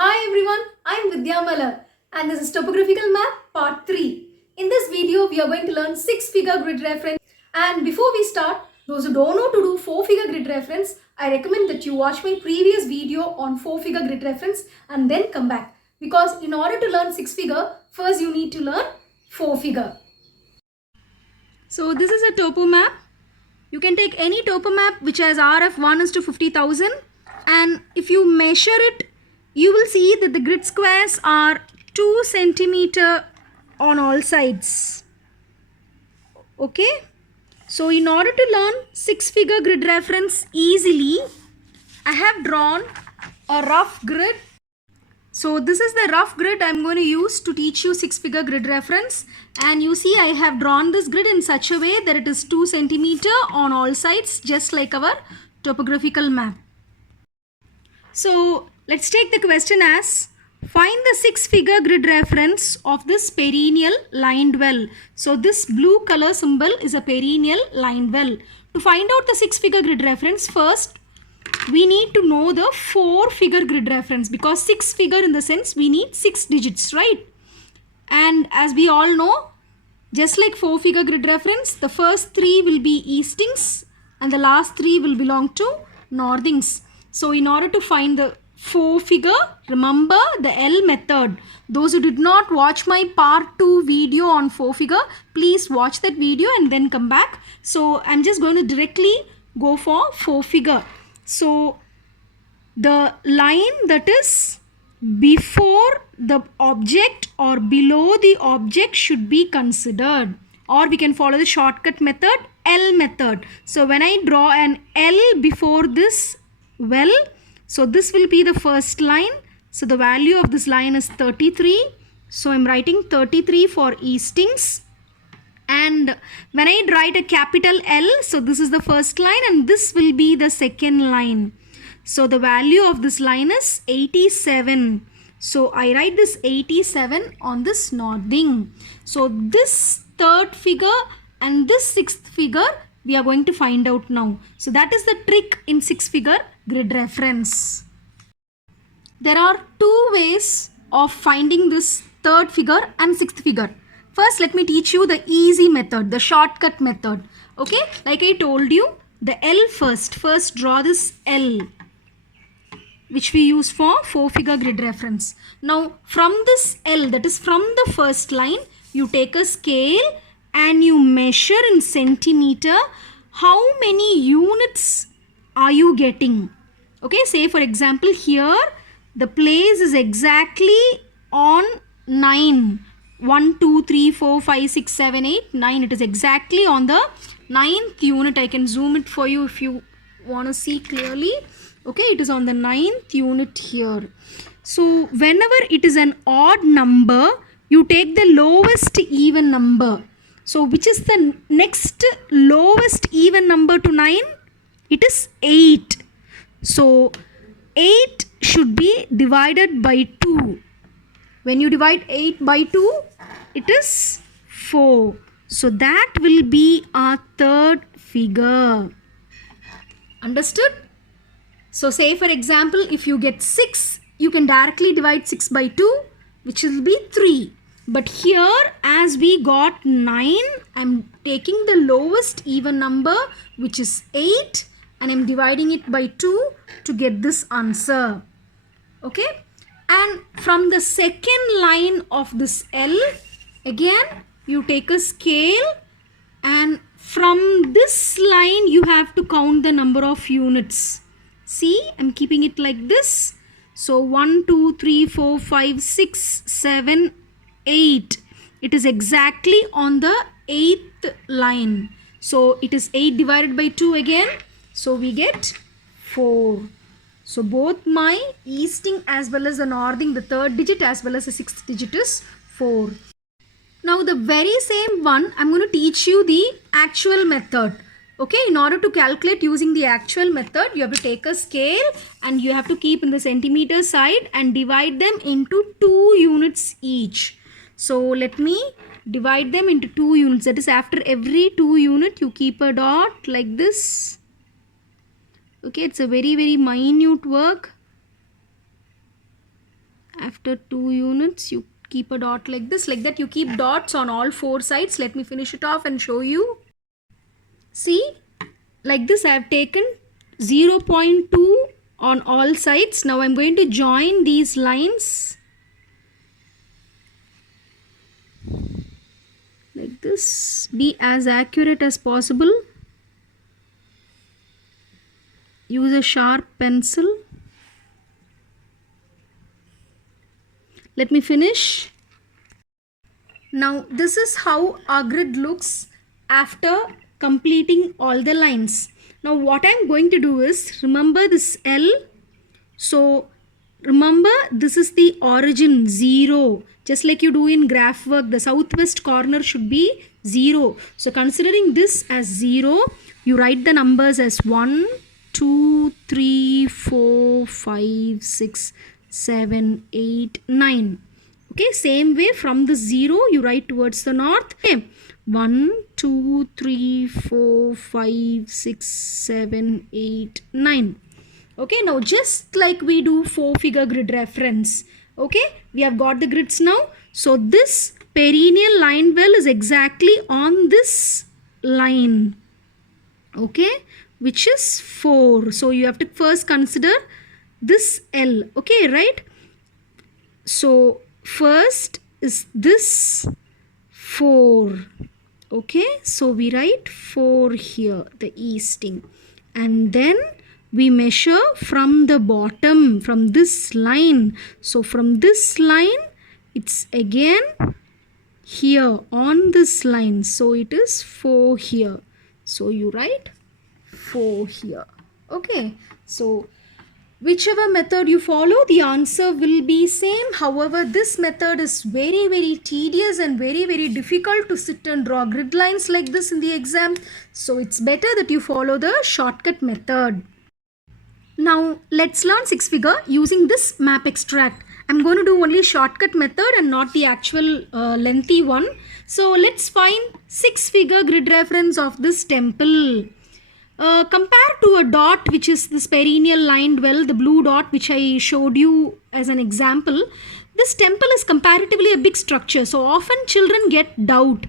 Hi everyone, I am Vidyamala and this is Topographical Map Part 3. In this video, we are going to learn 6-figure grid reference. And before we start, those who don't know to do 4-figure grid reference, I recommend that you watch my previous video on 4-figure grid reference and then come back. Because in order to learn 6-figure, first you need to learn 4-figure. So this is a topo map. You can take any topo map which has RF 1:50,000, and if you measure it, you will see that the grid squares are 2 centimeter on all sides. Okay, so in order to learn 6-figure grid reference easily, I have drawn a rough grid. So this is the rough grid I'm going to use to teach you 6-figure grid reference, and you see I have drawn this grid in such a way that it is 2 centimeter on all sides, just like our topographical map. So let's take the question as, find the 6-figure grid reference of this perennial lined well. So this blue color symbol is a perennial lined well. To find out the 6-figure grid reference, first we need to know the 4-figure grid reference, because 6-figure in the sense we need 6 digits, right? And as we all know, just like 4-figure grid reference, the first 3 will be eastings and the last 3 will belong to northings. So in order to find the 4-figure, remember the L method. Those who did not watch my part 2 video on 4-figure, please watch that video and then come back. So I'm just going to directly go for 4-figure. So the line that is before the object or below the object should be considered, or we can follow the shortcut method, L method. So when I draw an L before this well, so this will be the first line. So the value of this line is 33. So I'm writing 33 for eastings. And when I write a capital L, so this is the first line and this will be the second line. So the value of this line is 87. So I write this 87 on this northing. So this 3rd figure and this 6th figure we are going to find out now. So that is the trick in 6-figure grid reference. There are 2 ways of finding this 3rd figure and 6th figure. First, let me teach you the easy method, the shortcut method. Okay, like I told you, the L first. First draw this L, which we use for 4-figure grid reference. Now from this L, that is from the first line, you take a scale and you measure in centimeter how many units are you getting. Okay, say for example here the place is exactly on 9. 1, 2, 3, 4, 5, 6, 7, 8, 9. It is exactly on the 9th unit. I can zoom it for you if you want to see clearly. Okay, it is on the 9th unit here. So whenever it is an odd number, you take the lowest even number. So which is the next lowest even number to 9? It is 8. So 8 should be divided by 2. When you divide 8 by 2, it is 4. So that will be our 3rd figure. Understood? So say for example, if you get 6, you can directly divide 6 by 2, which will be 3. But here, as we got 9, I'm taking the lowest even number, which is 8, and I'm dividing it by 2 to get this answer. Okay? And from the second line of this L, again you take a scale, and from this line you have to count the number of units. See, I'm keeping it like this. So 1, 2, 3, 4, 5, 6, 7, 8. It is exactly on the 8th line. So it is 8 divided by 2 again. So we get 4. So both my easting as well as the northing, the 3rd digit as well as the 6th digit is 4. Now the very same one, I'm going to teach you the actual method. Okay, in order to calculate using the actual method, you have to take a scale and you have to keep in the centimeter side and divide them into 2 units each. So let me divide them into 2 units. That is, after every 2 unit, you keep a dot like this. Okay, it's a very minute work. After 2 units, you keep a dot like this. Like that, you keep dots on all 4 sides. Let me finish it off and show you. See, like this I have taken 0.2 on all sides. Now I'm going to join these lines like this. Be as accurate as possible. Use a sharp pencil. Let me finish. Now this is how our grid looks after completing all the lines. Now what I'm going to do is, remember this L. So remember, this is the origin 0. Just like you do in graph work, the southwest corner should be 0. So considering this as 0, you write the numbers as 1, 2, 3, 4, 5, 6, 7, 8, 9. Okay, same way from the 0 you write towards the north. Okay. 1, 2, 3, 4, 5, 6, 7, 8, 9. Okay, now just like we do 4-figure grid reference. Okay, we have got the grids now. So this perennial line well is exactly on this line. Okay, which is 4. So you have to first consider this L. Okay, right? So first is this 4. Okay, so we write 4 here, the easting. And then we measure from the bottom, from this line. So from this line, it's again here on this line. So it is 4 here. So you write 4 here. Okay, so whichever method you follow, the answer will be same. However, this method is very tedious and very difficult to sit and draw grid lines like this in the exam. So it's better that you follow the shortcut method. Now let's learn 6-figure using this map extract. I'm going to do only shortcut method and not the actual lengthy one. So let's find 6-figure grid reference of this temple. Compared to a dot, which is this perennial lined well, the blue dot which I showed you as an example, this temple is comparatively a big structure. So often children get doubt.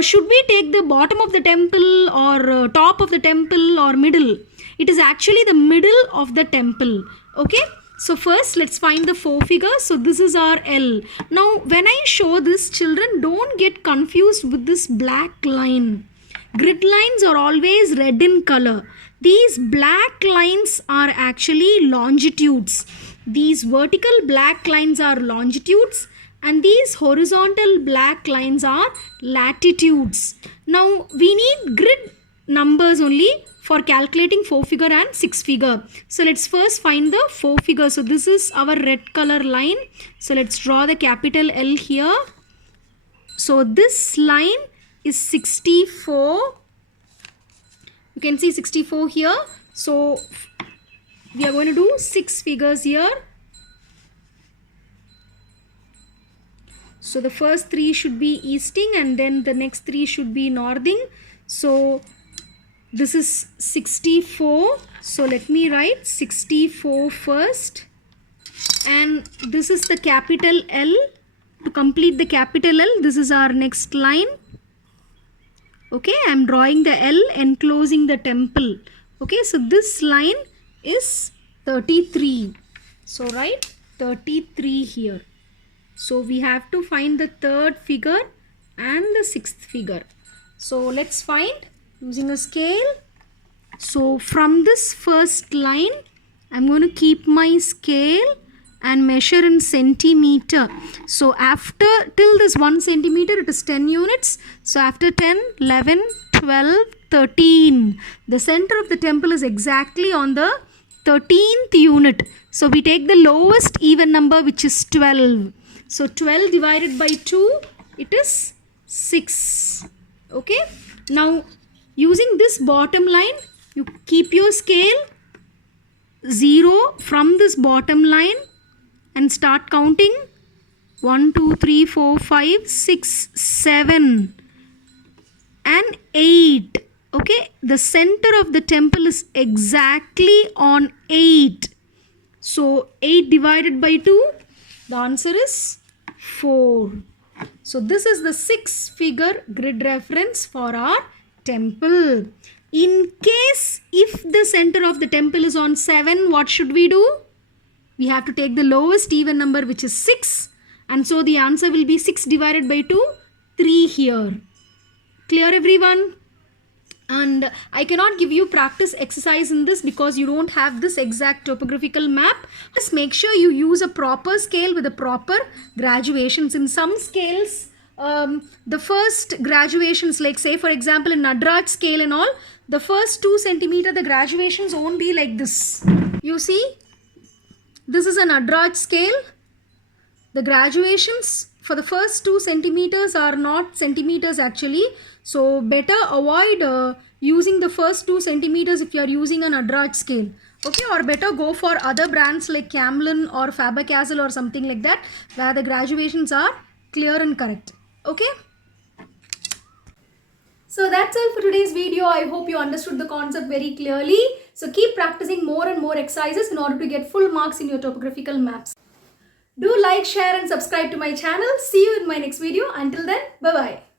Should we take the bottom of the temple or top of the temple or middle? It is actually the middle of the temple. Okay. So first let's find the 4-figure. So this is our L. Now when I show this, children don't get confused with this black line. Grid lines are always red in color. These black lines are actually longitudes. These vertical black lines are longitudes and these horizontal black lines are latitudes. Now we need grid numbers only for calculating 4-figure and 6-figure. So let's first find the 4-figure. So this is our red color line. So let's draw the capital L here. So this line is 64. You can see 64 here. So we are going to do 6 figures here. So the first 3 should be easting and then the next 3 should be northing. So this is 64. So let me write 64 first. And this is the capital L. To complete the capital L, this is our next line. Okay, I am drawing the L enclosing the temple. Okay, so this line is 33. So write 33 here. So we have to find the 3rd figure and the 6th figure. So let's find using a scale. So from this first line, I'm going to keep my scale and measure in centimeter. So after, till this 1 centimeter, it is 10 units. So after 10, 11, 12, 13. The center of the temple is exactly on the 13th unit. So we take the lowest even number, which is 12. So 12 divided by 2, it is 6. Okay. Now using this bottom line, you keep your scale 0 from this bottom line and start counting 1, 2, 3, 4, 5, 6, 7 and 8. Okay, the center of the temple is exactly on 8. So 8 divided by 2, The answer is 4. So this is the 6-figure grid reference for our temple. In case if the center of the temple is on 7, what should we do? We have to take the lowest even number, which is 6. And so the answer will be 6 divided by 2, 3 here. Clear everyone? And I cannot give you practice exercise in this because you don't have this exact topographical map. Just make sure you use a proper scale with the proper graduations. In some scales, the first graduations, like say for example in Nadraj scale and all, the first 2 centimeter, the graduations won't be like this. You see, this is a Nadraj scale. The graduations for the first 2 centimeters are not centimeters actually. So better avoid using the first 2 centimeters if you are using an Nadraj scale. Okay, or better go for other brands like Camlin or Faber-Castell or something like that, where the graduations are clear and correct. Okay. So that's all for today's video. I hope you understood the concept very clearly. So keep practicing more and more exercises in order to get full marks in your topographical maps. Do like, share and subscribe to my channel. See you in my next video. Until then, bye-bye.